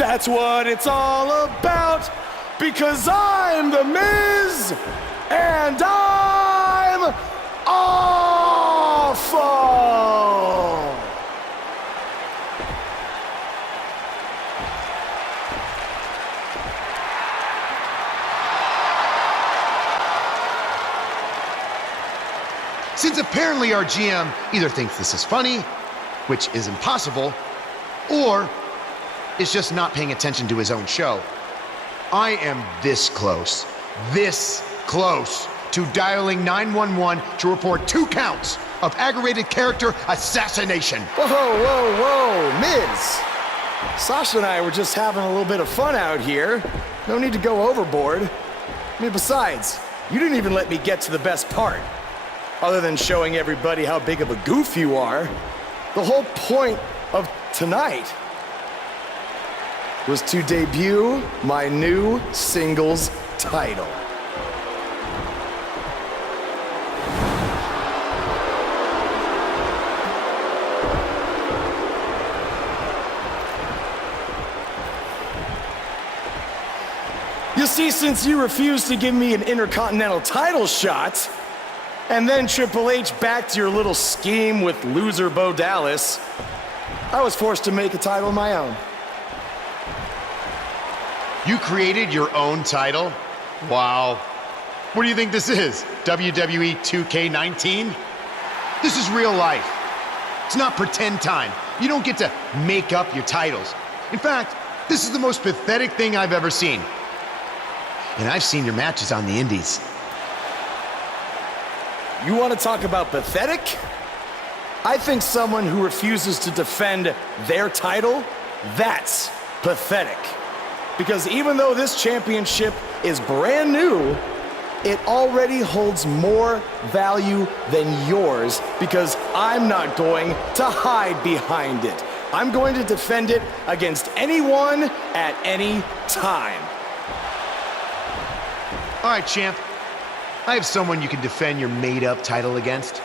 That's what it's all about, because I'm the Miz, and I'm awful! Since apparently our GM either thinks this is funny, which is impossible, or is just not paying attention to his own show, I am this close to dialing 911 to report 2 counts of aggravated character assassination. Whoa, Miz. Sasha and I were just having a little bit of fun out here. No need to go overboard. I mean, besides, you didn't even let me get to the best part. Other than showing everybody how big of a goof you are, the whole point of tonight was to debut my new singles title. You see, since you refused to give me an Intercontinental title shot, and then Triple H backed your little scheme with loser Bo Dallas, I was forced to make a title of my own. You created your own title? Wow. What do you think this is? WWE 2K19? This is real life. It's not pretend time. You don't get to make up your titles. In fact, this is the most pathetic thing I've ever seen. And I've seen your matches on the indies. You want to talk about pathetic? I think someone who refuses to defend their title, that's pathetic. Because even though this championship is brand new, it already holds more value than yours, because I'm not going to hide behind it. I'm going to defend it against anyone at any time. All right, champ. I have someone you can defend your made-up title against.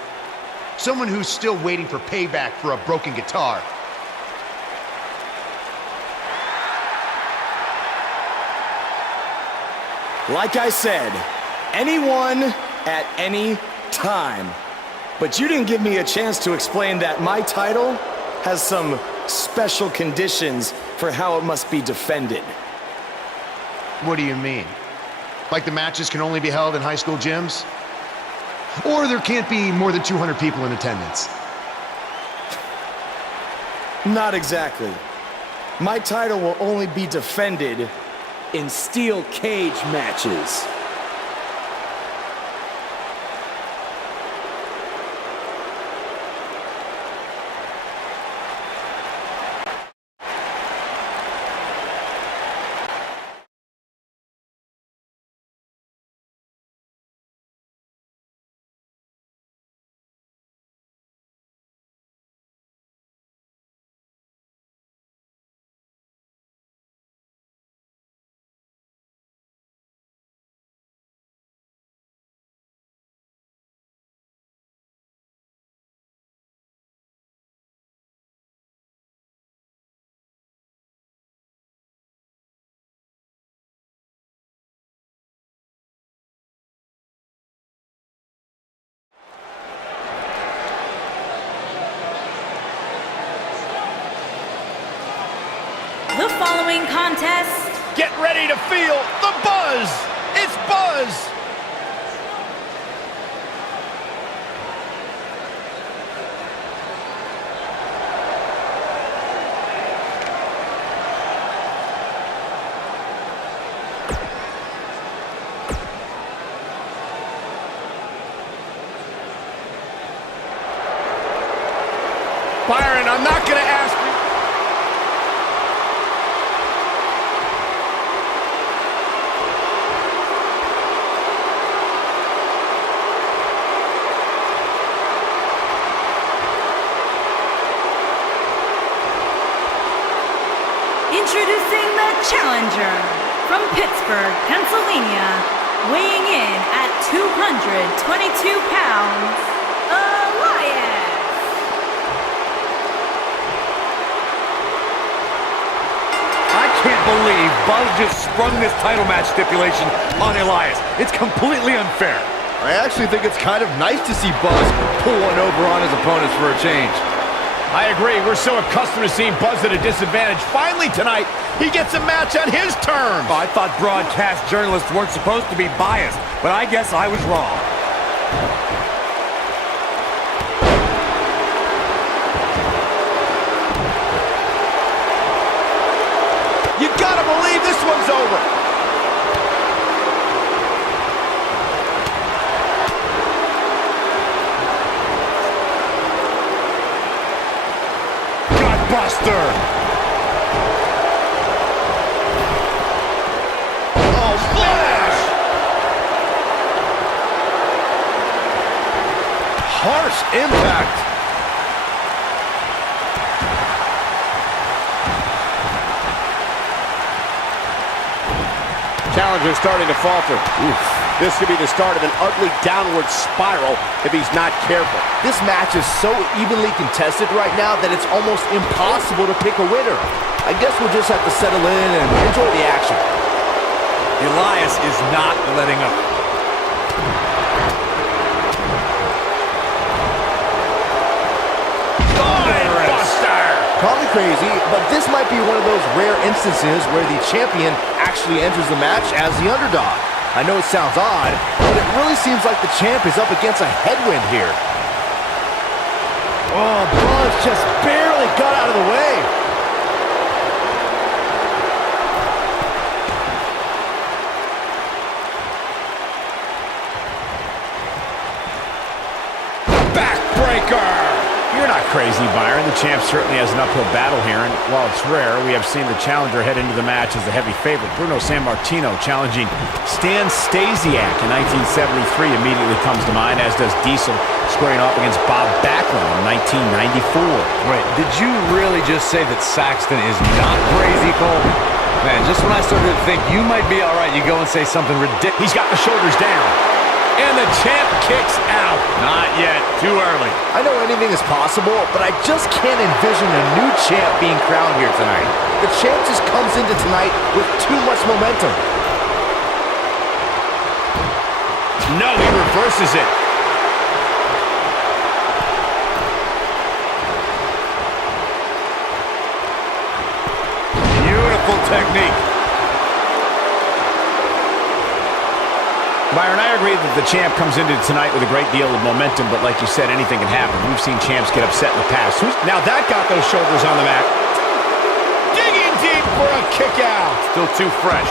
Someone who's still waiting for payback for a broken guitar. Like I said, anyone at any time. But you didn't give me a chance to explain that my title has some special conditions for how it must be defended. What do you mean? Like the matches can only be held in high school gyms? Or there can't be more than 200 people in attendance? Not exactly. My title will only be defended in steel cage matches. The following contest. Get ready to feel the buzz. It's Buzz. Byron, I'm not going to ask you. Introducing the challenger from Pittsburgh, Pennsylvania, weighing in at 222 pounds, Elias. I can't believe Buzz just sprung this title match stipulation on Elias. It's completely unfair. I actually think it's kind of nice to see Buzz pull one over on his opponents for a change. I agree. We're so accustomed to seeing Buzz at a disadvantage. Finally tonight, he gets a match on his terms. Oh, I thought broadcast journalists weren't supposed to be biased, but I guess I was wrong. You gotta believe this one's over. Buster. Oh, splash! Harsh impact. Challenger's starting to falter. Oof. This could be the start of an ugly downward spiral if he's not careful. This match is so evenly contested right now that it's almost impossible to pick a winner. I guess we'll just have to settle in and enjoy the action. Elias is not letting up. Call me crazy, but this might be one of those rare instances where the champion actually enters the match as the underdog. I know it sounds odd, but it really seems like the champ is up against a headwind here. Oh, Buzz just barely got out of the way. Backbreaker! You're not crazy, Byron. The champ certainly has an uphill battle here, and while it's rare, we have seen the challenger head into the match as the heavy favorite. Bruno Sammartino challenging Stan Stasiak in 1973 immediately comes to mind, as does Diesel squaring off against Bob Backlund in 1994. Wait, did you really just say that Saxton is not crazy, Cole? Man, just when I started to think you might be all right, you go and say something ridiculous. He's got the shoulders down. And the champ kicks out. Not yet. Too early. I know anything is possible, but I just can't envision a new champ being crowned here tonight. The champ just comes into tonight with too much momentum. No, he reverses it. Beautiful technique. Byron, I agree that the champ comes into tonight with a great deal of momentum, but like you said, anything can happen. We've seen champs get upset in the past. Now that got those shoulders on the mat. Digging deep for a kick out. Still too fresh.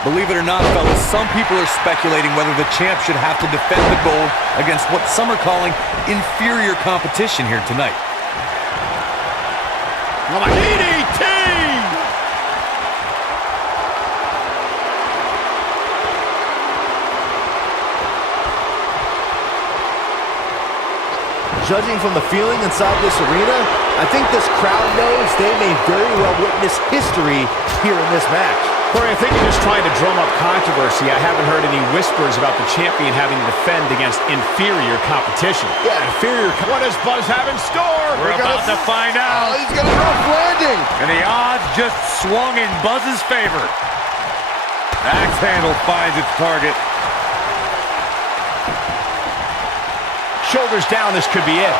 Believe it or not, fellas, some people are speculating whether the champ should have to defend the gold against what some are calling inferior competition here tonight. DDT! Judging from the feeling inside this arena, I think this crowd knows they may very well witness history here in this match. Corey, I think you're just trying to drum up controversy. I haven't heard any whispers about the champion having to defend against inferior competition. Yeah, inferior. What does Buzz have in store? We're about to find out. Oh, he's got a rough landing. And the odds just swung in Buzz's favor. Axe handle finds its target. Shoulders down, this could be it.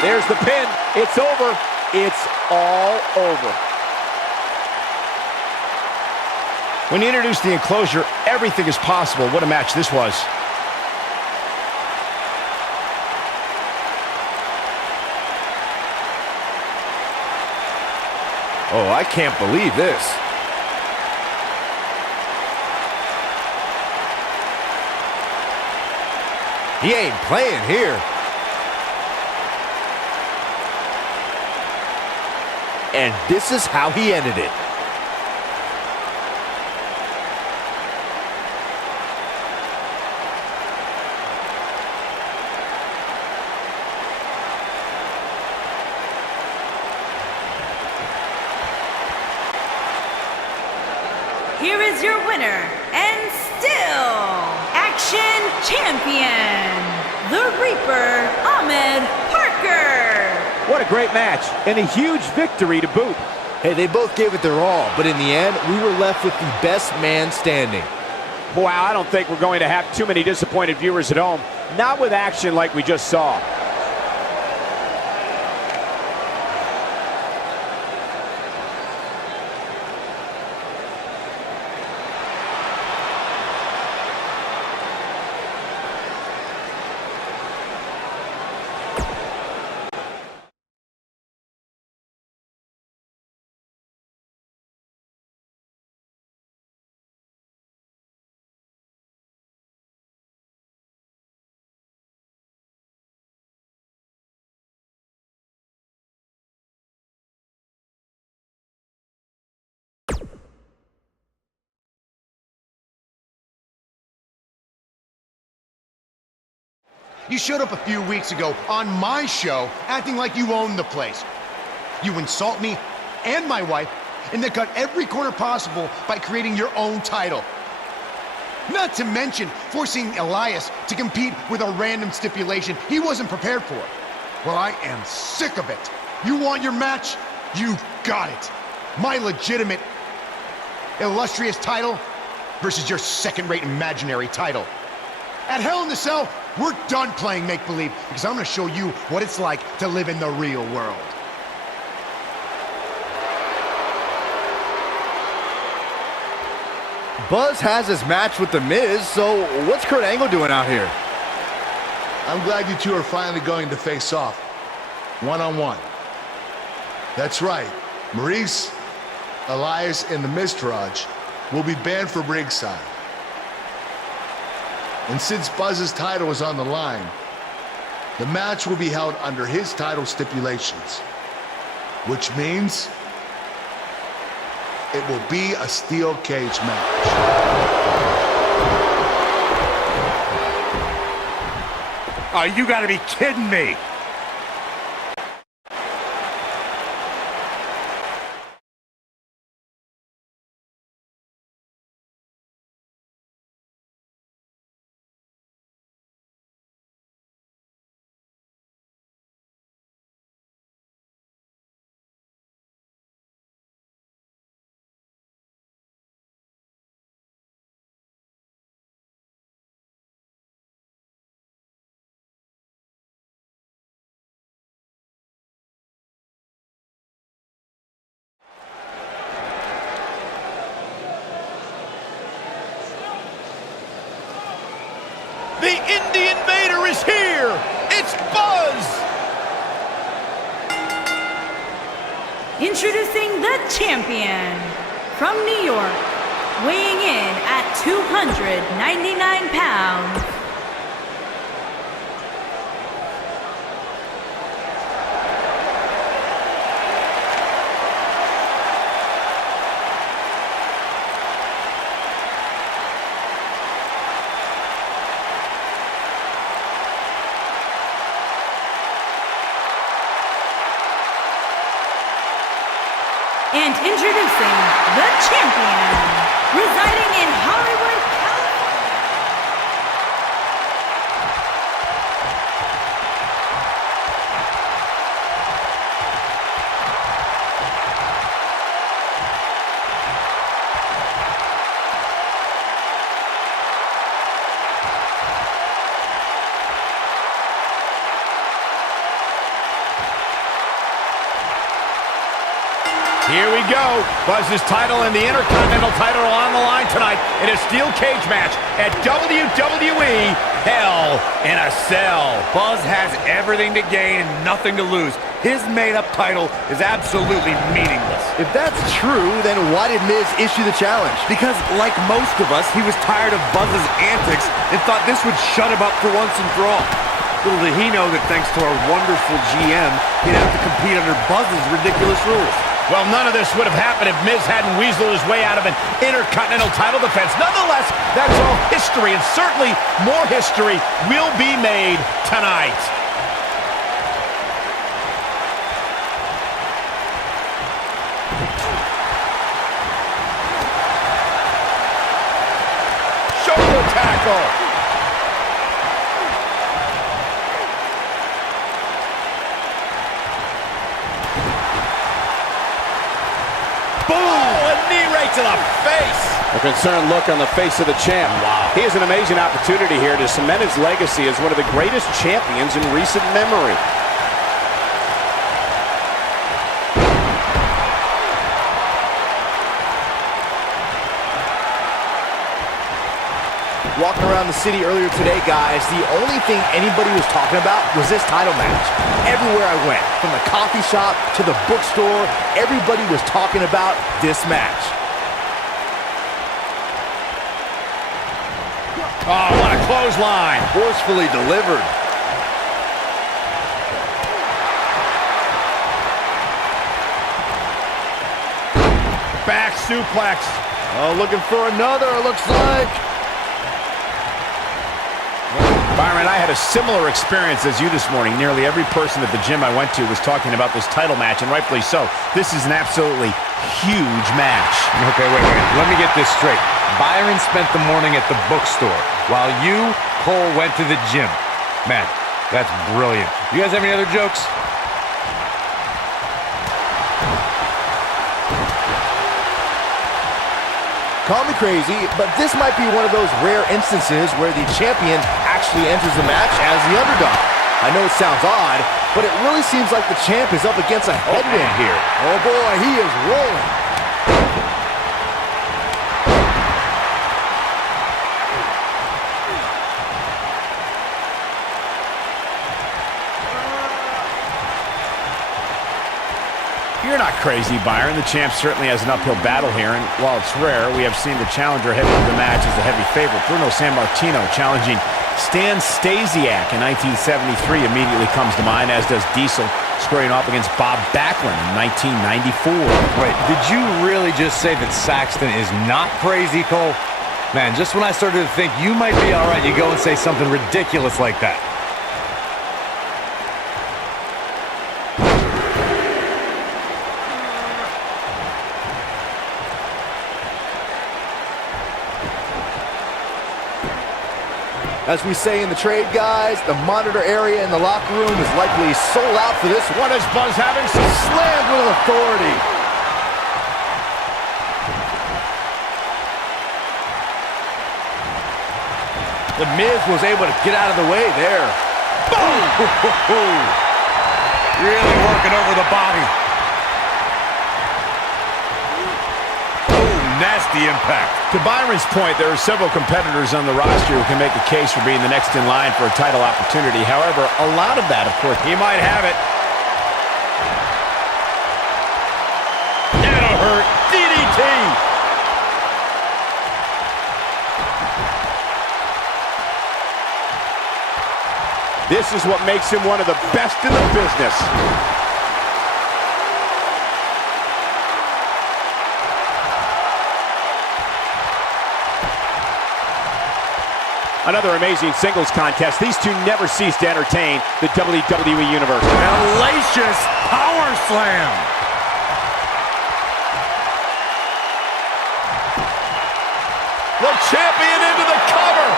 There's the pin. It's over. It's all over. When you introduce the enclosure, everything is possible. What a match this was. Oh, I can't believe this. He ain't playing here. And this is how he ended it. here is your winner, and still Action Champion, the Reaper, Ahmed Parker. What a great match, and a huge victory to boot. Hey, they both gave it their all, but in the end, we were left with the best man standing. Wow, I don't think we're going to have too many disappointed viewers at home. Not with action like we just saw. You showed up a few weeks ago on my show acting like you owned the place. You insult me and my wife, and then cut every corner possible by creating your own title. Not to mention forcing Elias to compete with a random stipulation he wasn't prepared for. Well, I am sick of it. You want your match? You got it. My legitimate, illustrious title versus your second-rate imaginary title. At Hell in the Cell, we're done playing make-believe because I'm going to show you what it's like to live in the real world. Buzz has his match with The Miz, so what's Kurt Angle doing out here? I'm glad you two are finally going to face off, one-on-one. That's right, Maurice, Elias, and the Miztourage will be banned from ringside. And since Buzz's title is on the line, the match will be held under his title stipulations, which means it will be a steel cage match. Oh, you gotta be kidding me! The Indie Invader is here! It's Buzz! Introducing the champion from New York, weighing in at 299 pounds, and introducing the champion, residing in Hollywood, California. Here we go. Buzz's title and the Intercontinental title are on the line tonight in a steel cage match at WWE Hell in a Cell. Buzz has everything to gain and nothing to lose. His made-up title is absolutely meaningless. If that's true, then why did Miz issue the challenge? Because, like most of us, he was tired of Buzz's antics and thought this would shut him up for once and for all. Little did he know that thanks to our wonderful GM, he'd have to compete under Buzz's ridiculous rules. Well, none of this would have happened if Miz hadn't weaseled his way out of an Intercontinental title defense. Nonetheless, that's all history, and certainly more history will be made tonight. tackle. Boom! Oh, a knee right to the face. A concerned look on the face of the champ. Wow. He has an amazing opportunity here to cement his legacy as one of the greatest champions in recent memory. Walking around the city earlier today, guys, the only thing anybody was talking about was this title match. Everywhere I went, from the coffee shop to the bookstore, everybody was talking about this match. Oh, what a clothesline. Forcefully delivered. Back suplex. Oh, looking for another, it looks like. Byron, I had a similar experience as you this morning. Nearly every person at the gym I went to was talking about this title match, and rightfully so. This is an absolutely huge match. Okay, wait. Let me get this straight. Byron spent the morning at the bookstore, while you, Cole, went to the gym. Man, that's brilliant. You guys have any other jokes? Call me crazy, but this might be one of those rare instances where the champion actually enters the match as the underdog. I know it sounds odd, but it really seems like the champ is up against a headwind here. Oh boy, he is rolling. You're not crazy, Byron. The champ certainly has an uphill battle here, and while it's rare, we have seen the challenger head into the match as the heavy favorite. Bruno Sammartino challenging Stan Stasiak in 1973 immediately comes to mind, as does Diesel squaring off against Bob Backlund in 1994. Wait, did you really just say that Saxton is not crazy, Cole? Man, just when I started to think you might be all right, you go and say something ridiculous like that. As we say in the trade, guys, the monitor area in the locker room is likely sold out for this. What is Buzz having? Some slammed with authority. The Miz was able to get out of the way there. Boom! Really working over the body. Nasty impact. To Byron's point, there are several competitors on the roster who can make a case for being the next in line for a title opportunity. However, a lot of that, of course, He might have it. That'll hurt. DDT. This is what makes him one of the best in the business. Another amazing singles contest. These two never cease to entertain the WWE Universe. Hellacious power slam. the champion into the cover,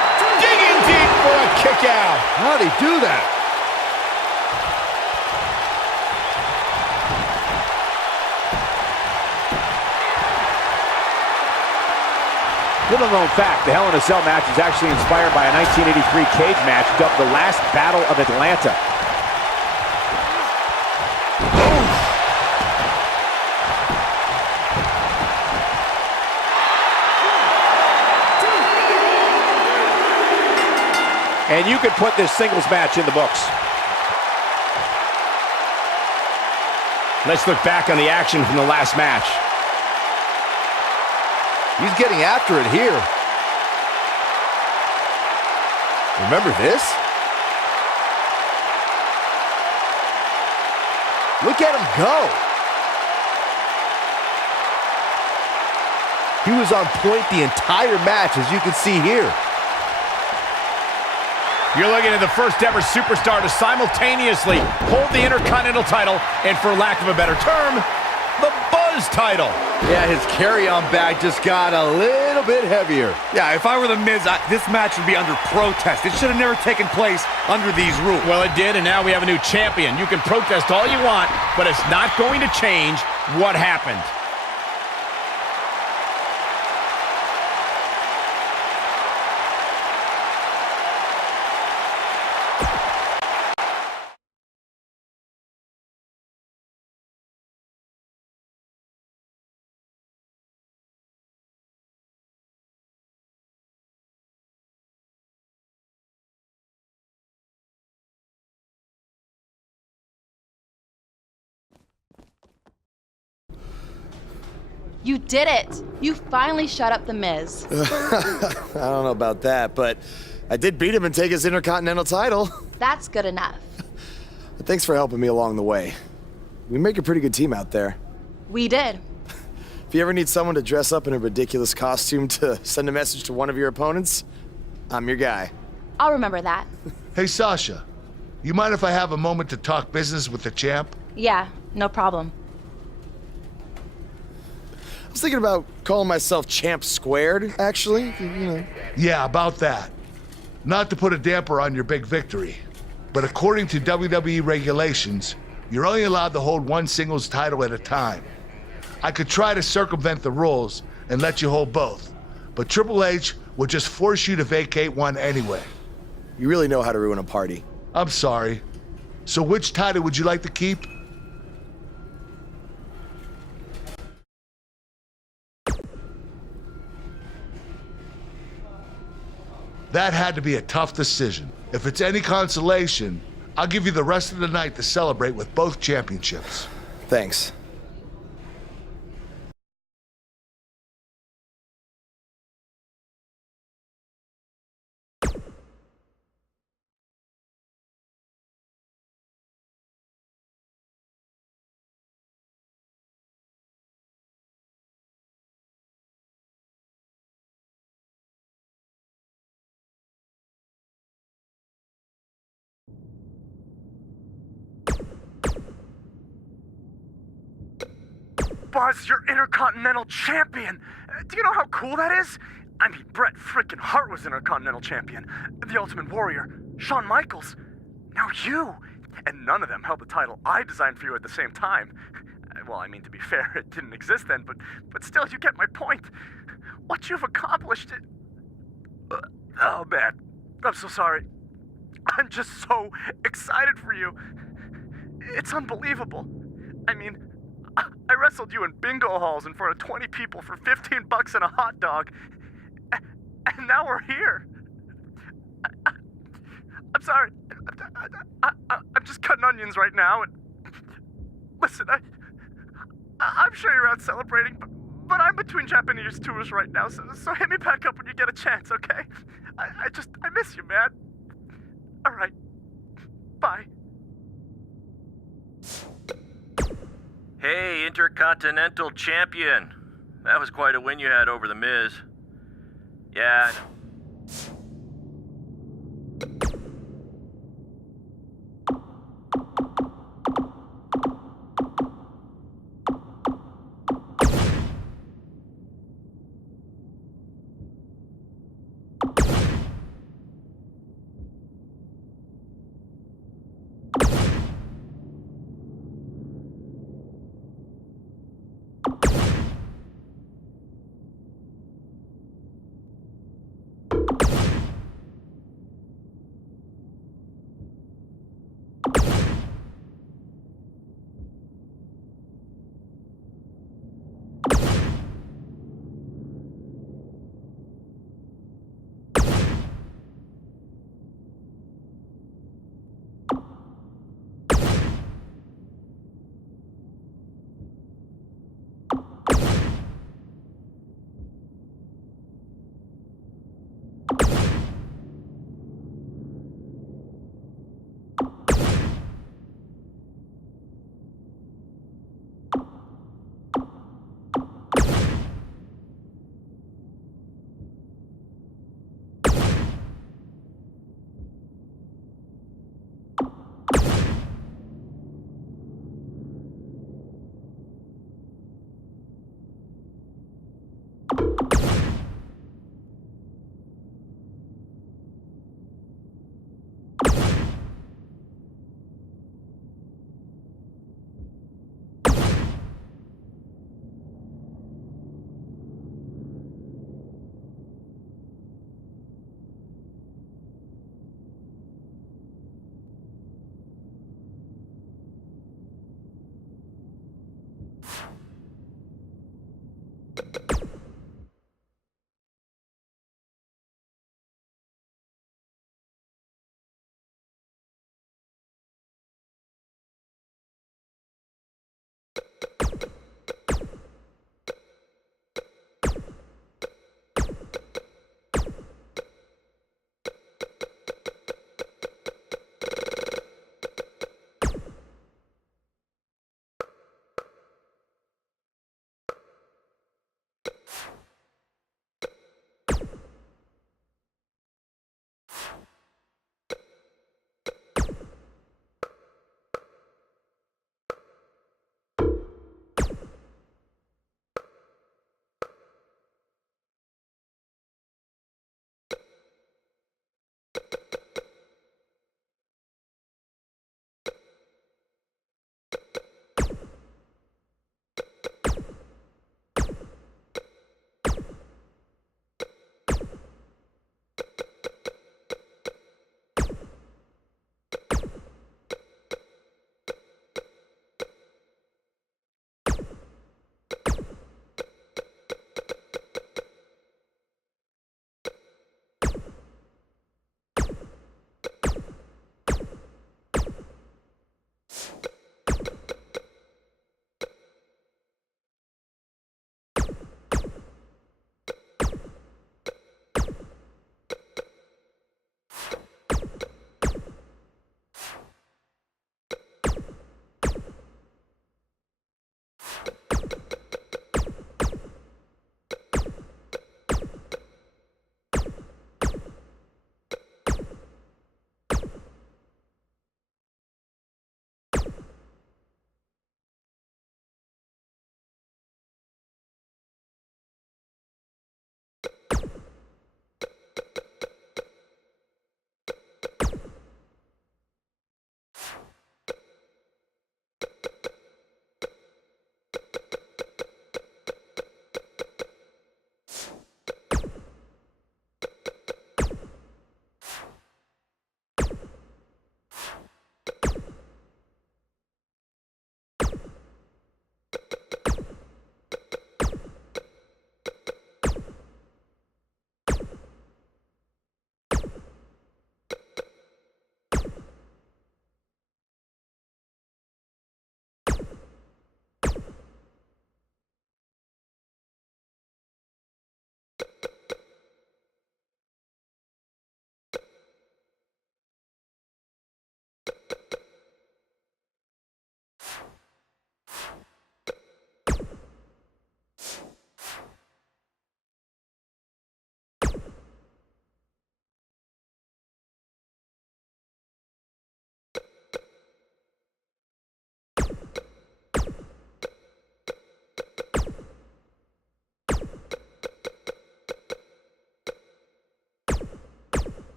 digging deep for a kick out. How'd he do that? Little known fact, the Hell in a Cell match is actually inspired by a 1983 cage match dubbed the Last Battle of Atlanta. And you could put this singles match in the books. Let's look back on the action from the last match. He's getting after it here. Remember this? Look at him go. He was on point the entire match, as you can see here. You're looking at the first ever superstar to simultaneously hold the Intercontinental title and, for lack of a better term, the Buzz title. Yeah, his carry-on bag just got a little bit heavier. Yeah, if I were The Miz, this match would be under protest. It should have never taken place under these rules. Well, it did, and now we have a new champion. You can protest all you want, but it's not going to change what happened. You did it! You finally shut up The Miz. I don't know about that, but I did beat him and take his Intercontinental title. That's good enough. But thanks for helping me along the way. We make a pretty good team out there. We did. If you ever need someone to dress up in a ridiculous costume to send a message to one of your opponents, I'm your guy. I'll remember that. Hey, Sasha, you mind if I have a moment to talk business with the champ? Yeah, no problem. I was thinking about calling myself Champ Squared, actually. You know. Yeah, about that. Not to put a damper on your big victory, but according to WWE regulations, you're only allowed to hold one singles title at a time. I could try to circumvent the rules and let you hold both, but Triple H would just force you to vacate one anyway. You really know how to ruin a party. I'm sorry. So which title would you like to keep? That had to be a tough decision. If it's any consolation, I'll give you the rest of the night to celebrate with both championships. Thanks. Buzz, you're Intercontinental Champion! Do you know how cool that is? I mean, Bret freaking Hart was Intercontinental Champion. The Ultimate Warrior, Shawn Michaels. Now you! And none of them held the title I designed for you at the same time. Well, I mean, to be fair, it didn't exist then, but still, you get my point. What you've accomplished... Oh, man. I'm so sorry. I'm just so excited for you. It's unbelievable. I mean... I wrestled you in bingo halls in front of 20 people for $15 and a hot dog. And now we're here. I'm sorry. I'm just cutting onions right now. And listen, I'm sure you're out celebrating, but I'm between Japanese tours right now, so hit me back up when you get a chance, okay? I miss you, man. All right. Bye. Hey, Intercontinental Champion. That was quite a win you had over The Miz. Yeah, I know.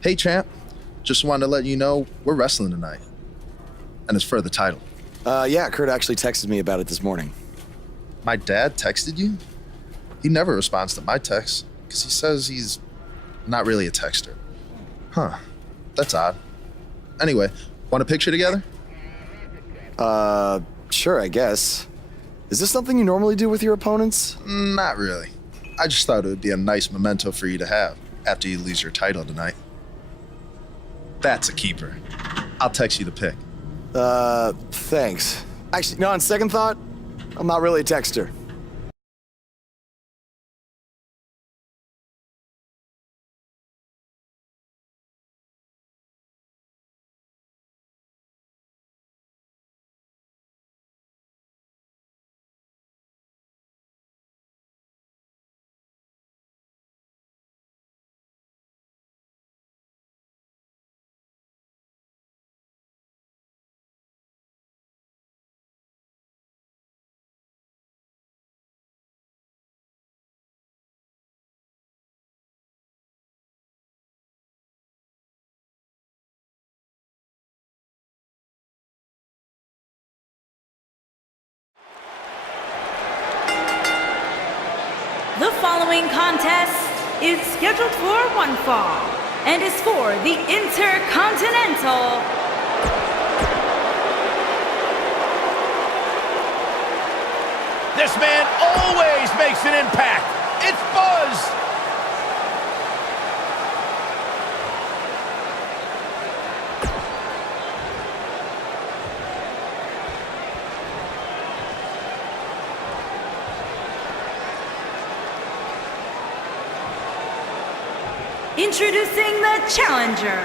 Hey, champ. Just wanted to let you know we're wrestling tonight. And it's for the title. Yeah, Kurt actually texted me about it this morning. My dad texted you? He never responds to my texts because he says he's not really a texter. Huh. That's odd. Anyway, want a picture together? Sure, I guess. Is this something you normally do with your opponents? Not really. I just thought it would be a nice memento for you to have after you lose your title tonight. That's a keeper. I'll text you the pic. Thanks. Actually, no, on second thought, I'm not really a texter. The following contest is scheduled for one fall and is for the Intercontinental. This man always makes an impact. It's Buzz. Introducing the challenger.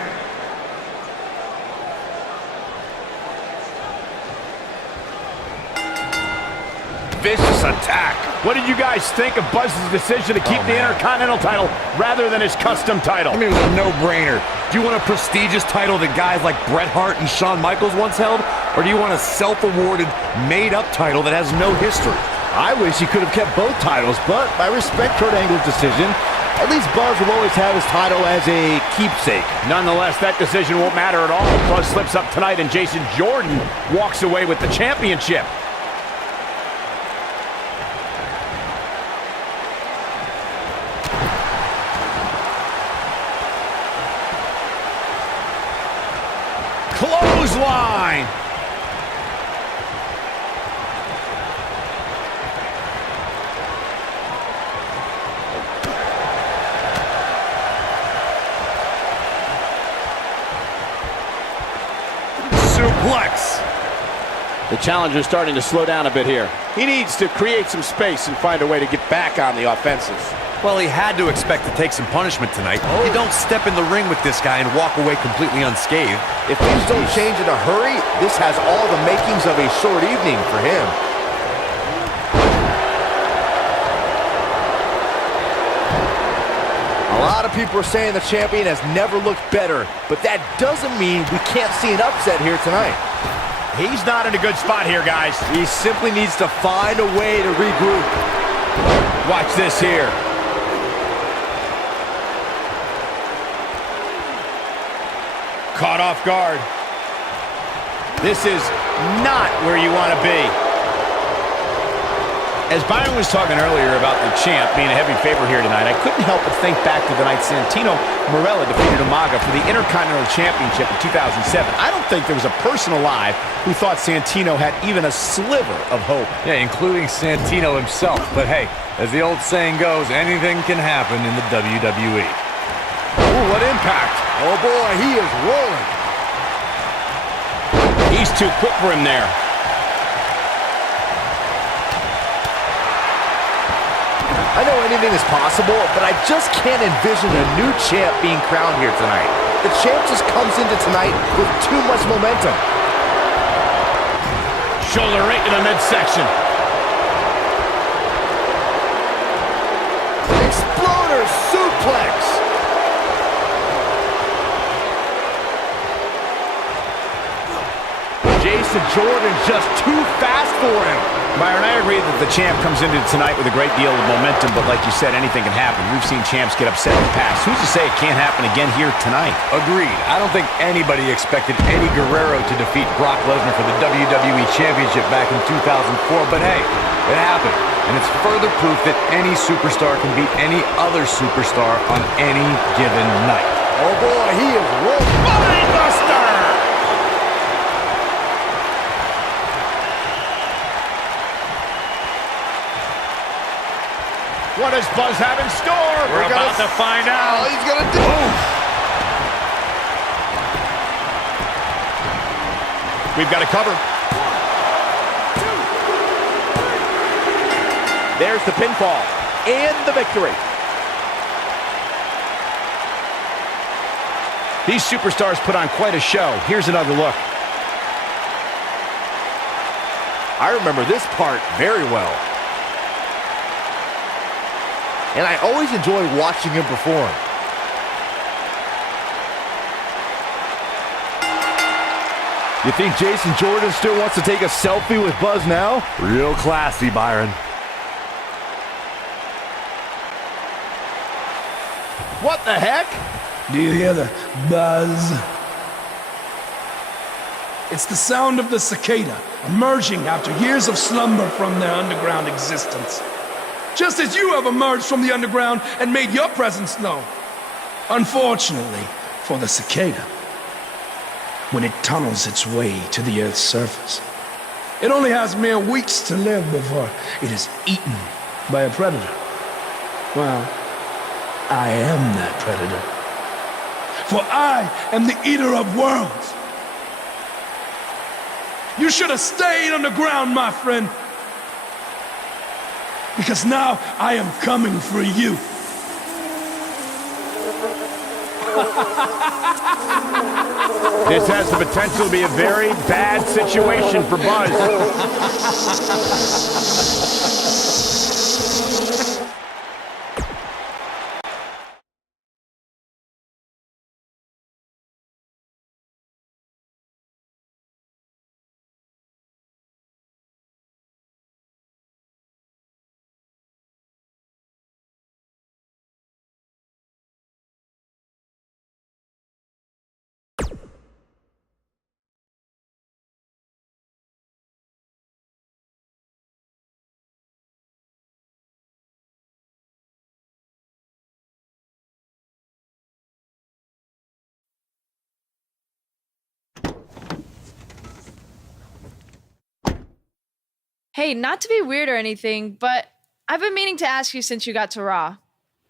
Vicious attack. What did you guys think of Buzz's decision to keep the Intercontinental title rather than his custom title? I mean, it was a no-brainer. Do you want a prestigious title that guys like Bret Hart and Shawn Michaels once held? Or do you want a self-awarded, made-up title that has no history? I wish he could have kept both titles, but I respect Kurt Angle's decision. At least Buzz will always have his title as a keepsake. Nonetheless, that decision won't matter at all. Buzz slips up tonight and Jason Jordan walks away with the championship. Clothesline. Suplex. The challenger's starting to slow down a bit here. He needs to create some space and find a way to get back on the offensive. Well, he had to expect to take some punishment tonight. You don't step in the ring with this guy and walk away completely unscathed. If things don't change in a hurry, this has all the makings of a short evening for him. A lot of people are saying the champion has never looked better, but that doesn't mean we can't see an upset here tonight. He's not in a good spot here, guys. He simply needs to find a way to regroup. Watch this here. Caught off guard. This is not where you want to be. As Byron was talking earlier about the champ being a heavy favorite here tonight, I couldn't help but think back to the night Santino Marella defeated Umaga for the Intercontinental Championship in 2007. I don't think there was a person alive who thought Santino had even a sliver of hope. Yeah, including Santino himself. But hey, as the old saying goes, anything can happen in the WWE. Ooh, what impact. Oh boy, he is rolling. He's too quick for him there. I know anything is possible, but I just can't envision a new champ being crowned here tonight. The champ just comes into tonight with too much momentum. Shoulder right in the midsection. Exploder suplex. Jason Jordan just too fast for him. Byron, I agree that the champ comes into tonight with a great deal of momentum, but like you said, anything can happen. We've seen champs get upset in the past. Who's to say it can't happen again here tonight? Agreed. I don't think anybody expected Eddie Guerrero to defeat Brock Lesnar for the WWE Championship back in 2004, but hey, it happened. And it's further proof that any superstar can beat any other superstar on any given night. Oh boy, he is rolling. Buster! What does Buzz have in store? We're about to find out. Oh, he's gonna do. We've got to cover. There's the pinfall and the victory. These superstars put on quite a show. Here's another look. I remember this part very well. And I always enjoy watching him perform. You think Jason Jordan still wants to take a selfie with Buzz now? Real classy, Byron. What the heck? Do you hear the buzz? It's the sound of the cicada emerging after years of slumber from their underground existence. Just as you have emerged from the underground and made your presence known. Unfortunately for the cicada, when it tunnels its way to the Earth's surface, it only has mere weeks to live before it is eaten by a predator. Well, I am that predator. For I am the eater of worlds. You should have stayed underground, my friend. Because now I am coming for you. This has the potential to be a very bad situation for Buzz. Hey, not to be weird or anything, but I've been meaning to ask you since you got to Raw.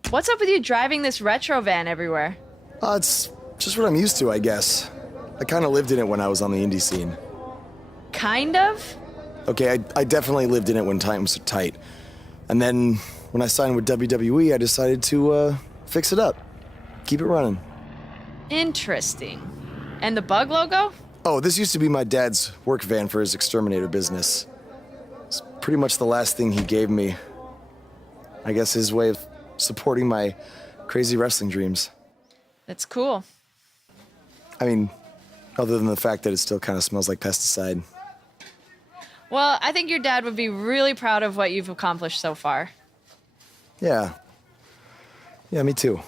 What's up with you driving this retro van everywhere? It's just what I'm used to, I guess. I kind of lived in it when I was on the indie scene. Kind of? Okay, I definitely lived in it when times were tight. And then when I signed with WWE, I decided to fix it up. Keep it running. Interesting. And the bug logo? Oh, this used to be my dad's work van for his exterminator business. It's pretty much the last thing he gave me. I guess his way of supporting my crazy wrestling dreams. That's cool. I mean, other than the fact that it still kind of smells like pesticide. Well, I think your dad would be really proud of what you've accomplished so far. Yeah. Yeah, me too.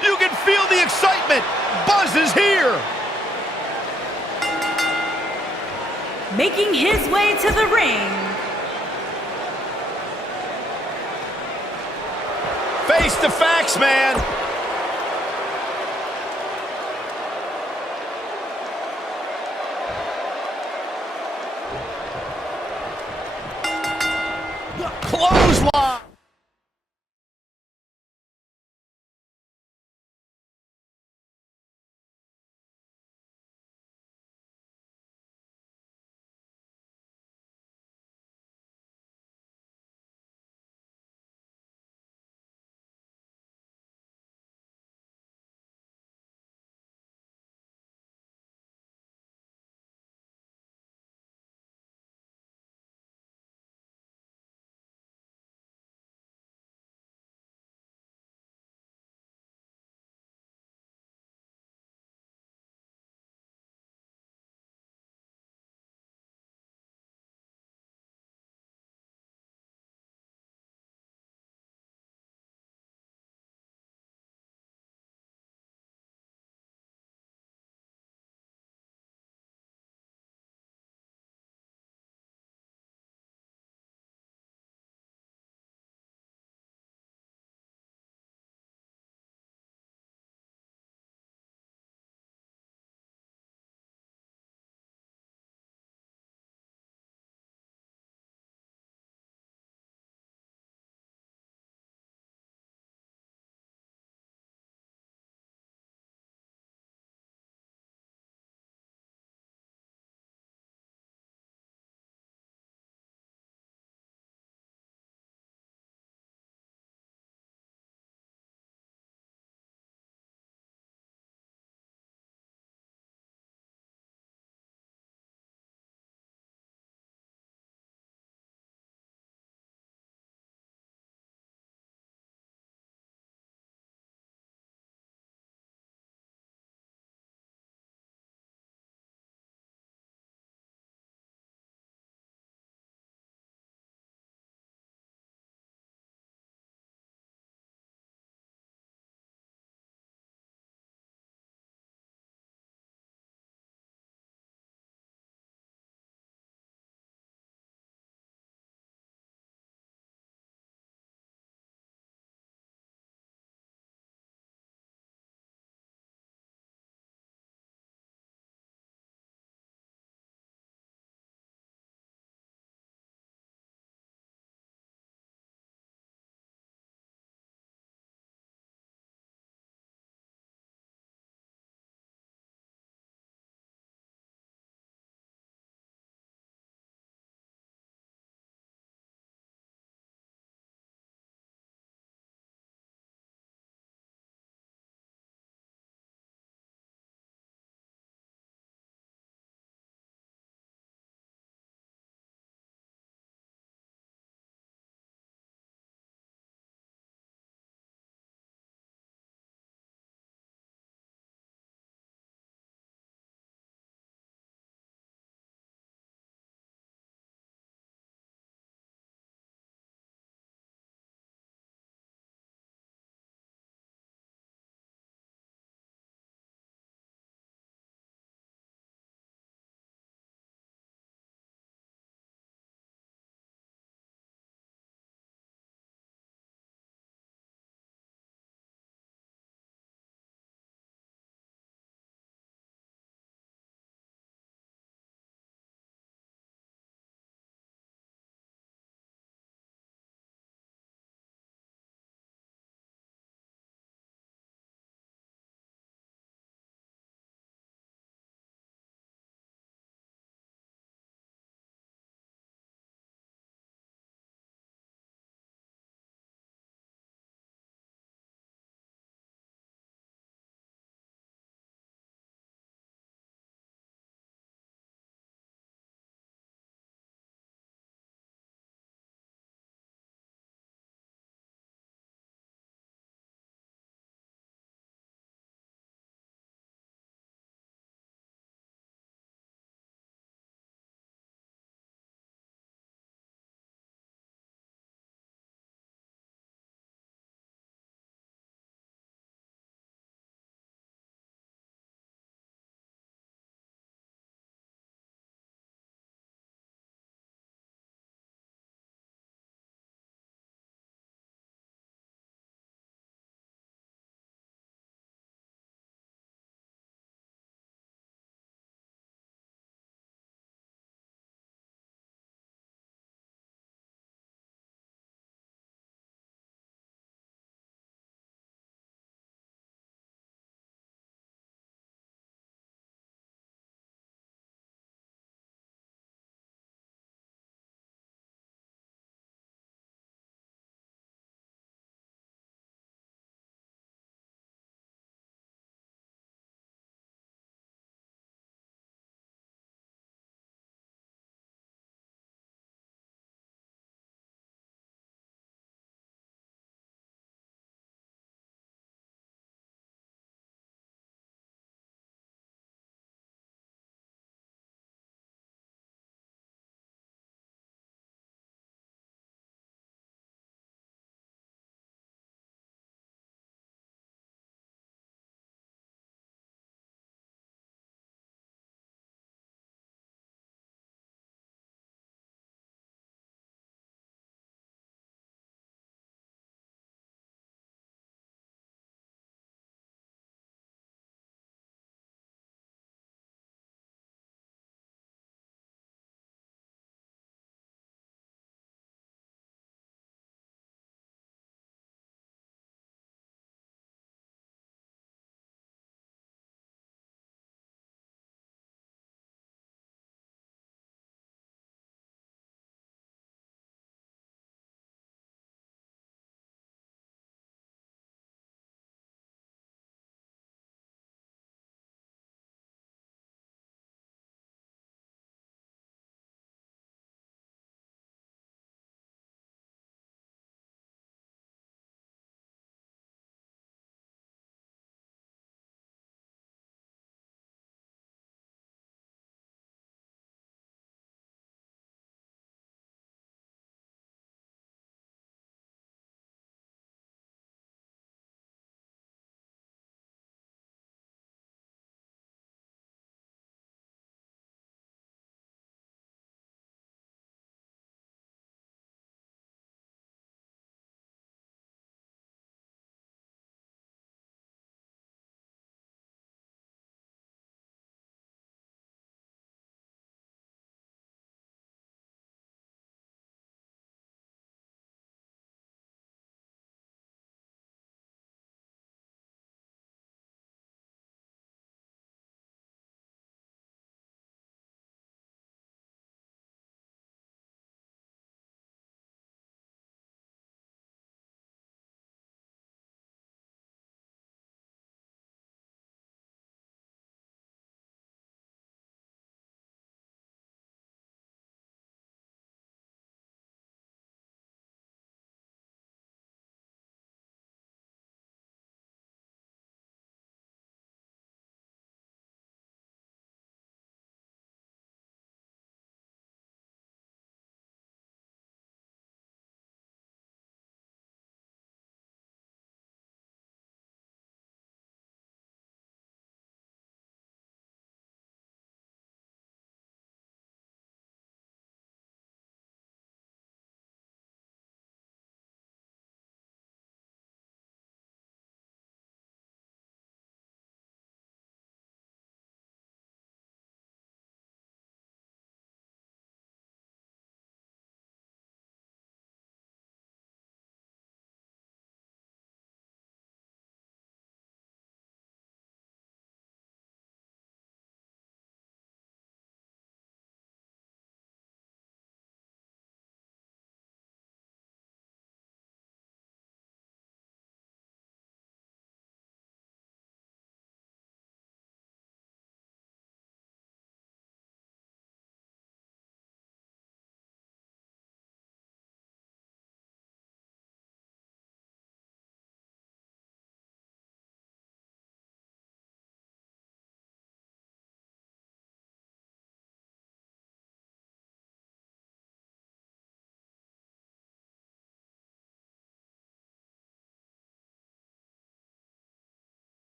You can feel the excitement. Buzz is here. Making his way to the ring, Face the facts, man. Clothesline.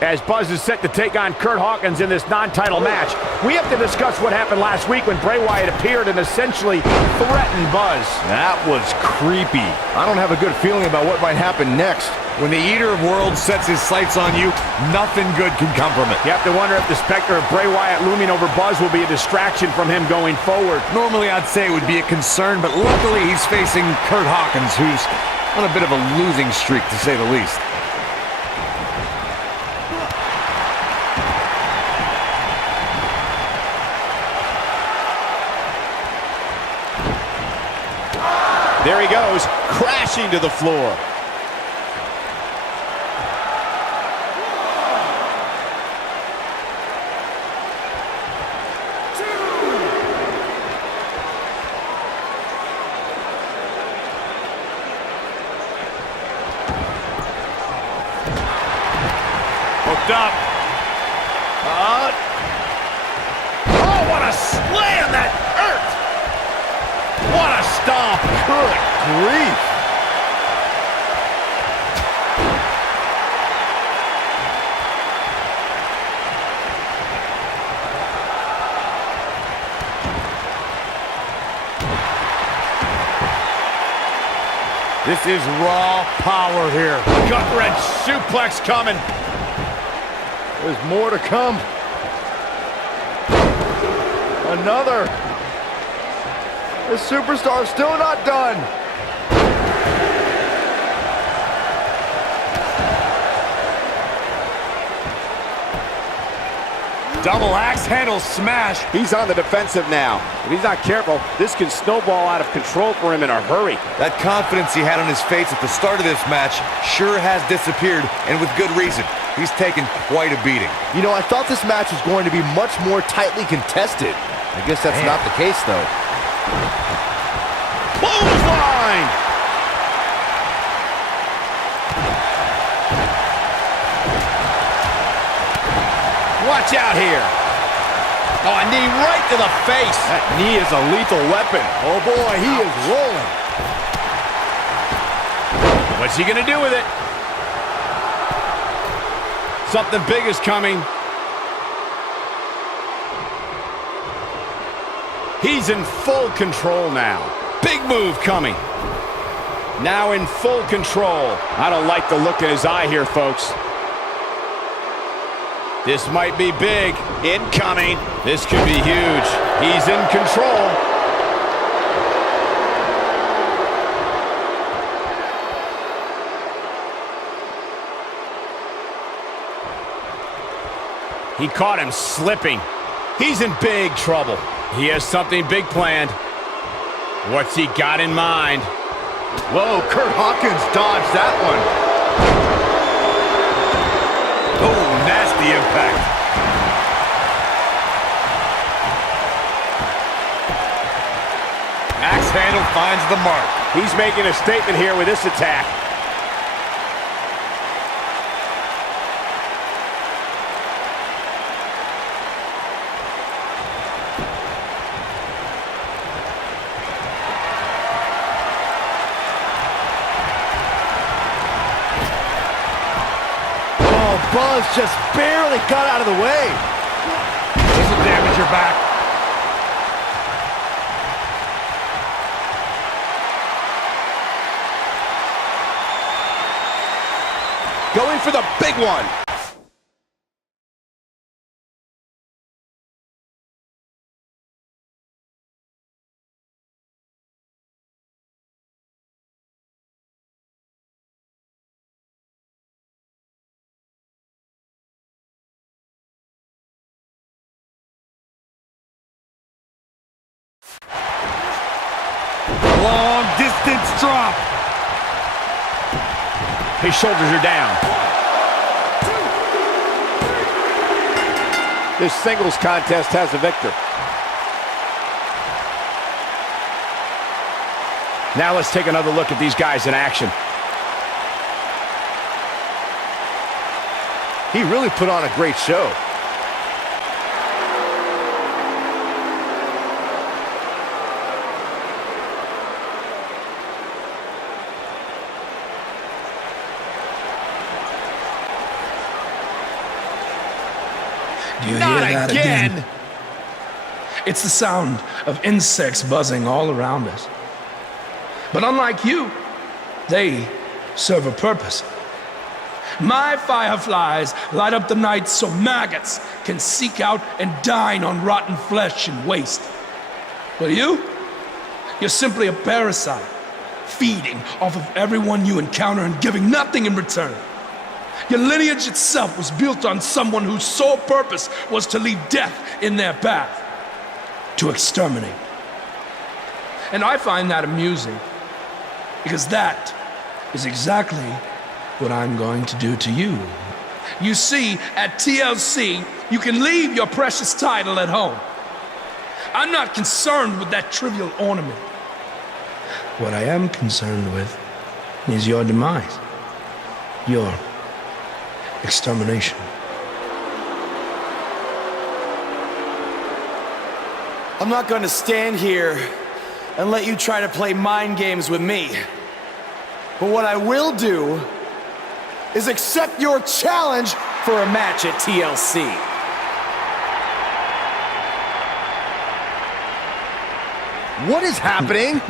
As Buzz is set to take on Kurt Hawkins in this non-title match, we have to discuss what happened last week when Bray Wyatt appeared and essentially threatened Buzz. That was creepy. I don't have a good feeling about what might happen next. When the Eater of Worlds sets his sights on you, nothing good can come from it. You have to wonder if the specter of Bray Wyatt looming over Buzz will be a distraction from him going forward. Normally I'd say it would be a concern, but luckily he's facing Kurt Hawkins, who's on a bit of a losing streak, to say the least. There he goes, crashing to the floor. Hooked up. Oh, what a slam that hurt! What a stomp! Good grief. This is raw power here. Gut-wrench suplex coming. There's more to come. Another. The superstar's still not done. Double axe handle smash. He's on the defensive now. If he's not careful, this can snowball out of control for him in a hurry. That confidence he had on his face at the start of this match sure has disappeared, and with good reason. He's taken quite a beating. You know, I thought this match was going to be much more tightly contested. I guess that's not the case, though. Clothesline! Watch out here. Oh, a knee right to the face. That knee is a lethal weapon. Oh boy, he is rolling. What's he gonna do with it? Something big is coming. He's in full control now. Big move coming. Now in full control. I don't like the look in his eye here, folks. This might be big. Incoming. This could be huge. He's in control. He caught him slipping. He's in big trouble. He has something big planned. What's he got in mind? Whoa, Kurt Hawkins dodged that one. Oh, nasty impact. Axe handle finds the mark. He's making a statement here with this attack. Buzz just barely got out of the way. This will damage your back. Going for the big one. Long distance drop. His shoulders are down. This singles contest has a victor. Now let's take another look at these guys in action. He really put on a great show. Do you Not hear that again. It's the sound of insects buzzing all around us. But unlike you, they serve a purpose. My fireflies light up the night so maggots can seek out and dine on rotten flesh and waste. But you're simply a parasite, feeding off of everyone you encounter and giving nothing in return. Your lineage itself was built on someone whose sole purpose was to leave death in their path, to exterminate. And I find that amusing, because that is exactly what I'm going to do to you. You see, at TLC, you can leave your precious title at home. I'm not concerned with that trivial ornament. What I am concerned with is your demise, your extermination. I'm not going to stand here and let you try to play mind games with me. But what I will do is accept your challenge for a match at TLC. What is happening?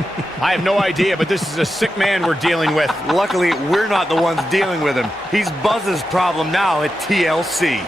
I have no idea, but this is a sick man we're dealing with. Luckily, we're not the ones dealing with him. He's Buzz's problem now at TLC.